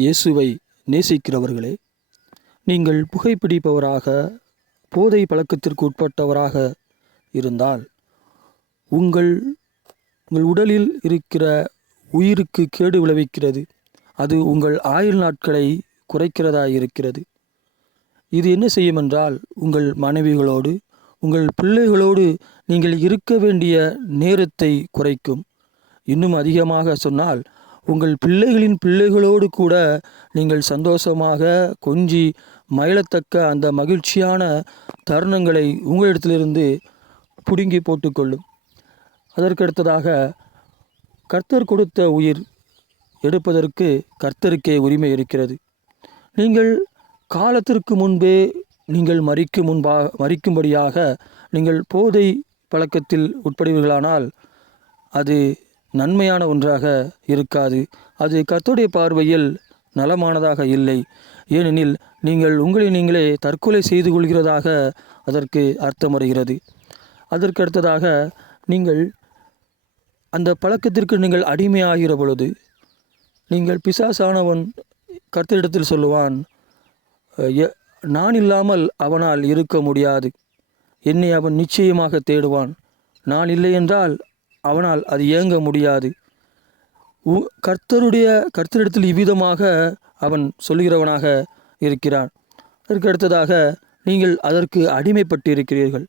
இயேசுவை நேசிக்கிறவர்களே, நீங்கள் புகைப்பிடிப்பவராக, போதை பழக்கத்திற்கு உட்பட்டவராக இருந்தால் உங்கள் உடலில் இருக்கிற உயிருக்கு கேடு விளைவிக்கிறது. அது உங்கள் ஆயுள் நாட்களை குறைக்கிறதா இருக்கிறது. இது என்ன செய்யும் என்றால், உங்கள் மனைவிகளோடு, உங்கள் பிள்ளைகளோடு நீங்கள் இருக்க வேண்டிய நேரத்தை குறைக்கும். இன்னும் அதிகமாக சொன்னால், உங்கள் பிள்ளைகளின் பிள்ளைகளோடு கூட நீங்கள் சந்தோஷமாக கொஞ்சி மகிழத்தக்க அந்த மகிழ்ச்சியான தருணங்களை உங்களிடத்திலிருந்து பிடுங்கி போட்டுக்கொள்ளும். அதற்கடுத்ததாக, கர்த்தர் கொடுத்த உயிர் எடுப்பதற்கு கர்த்தருக்கே உரிமை இருக்கிறது. நீங்கள் காலத்திற்கு முன்பே நீங்கள் மறிக்கும்படியாக நீங்கள் போதை பழக்கத்தில் உட்படுவீர்களானால் அது நன்மையான ஒன்றாக இருக்காது. அது கர்த்தருடைய பார்வையில் நலமானதாக இல்லை. ஏனெனில் நீங்கள் உங்களை நீங்களே தற்கொலை செய்து கொள்கிறதாக அதற்கு அர்த்தம் வருகிறது. அதற்கடுத்ததாக, நீங்கள் அந்த பழக்கத்திற்கு நீங்கள் அடிமையாகிற பொழுது, நீங்கள் பிசாசானவன் கர்த்தரிடத்தில் சொல்லுவான், நான் இல்லாமல் அவனால் இருக்க முடியாது, என்னை அவன் நிச்சயமாக தேடுவான், நான் இல்லை என்றால் அவனால் அது இயங்க முடியாது. கர்த்தரிடத்தில் இவ்விதமாக அவன் சொல்கிறவனாக இருக்கிறான். அதற்கடுத்ததாக, நீங்கள் அதற்கு அடிமைப்பட்டு இருக்கிறீர்கள்.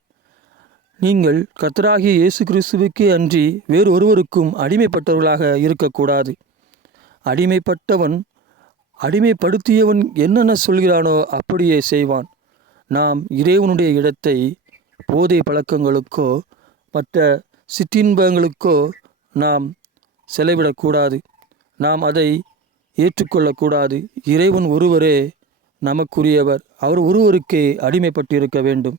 நீங்கள் கர்த்தராகிய இயேசு கிறிஸ்துவுக்கே அன்றி வேறு ஒருவருக்கும் அடிமைப்பட்டவர்களாக இருக்கக்கூடாது. அடிமைப்படுத்தியவன் என்னென்ன சொல்கிறானோ அப்படியே செய்வான். நாம் இறைவனுடைய இடத்தை போதை பழக்கங்களுக்கோ மற்ற சிற்றின்பங்களுக்கோ நாம் செலவிடக்கூடாது. நாம் அதை ஏற்றுக்கொள்ளக்கூடாது. இறைவன் ஒருவரே நமக்குரியவர். அவர் ஒருவருக்கே அடிமைப்பட்டிருக்க வேண்டும்.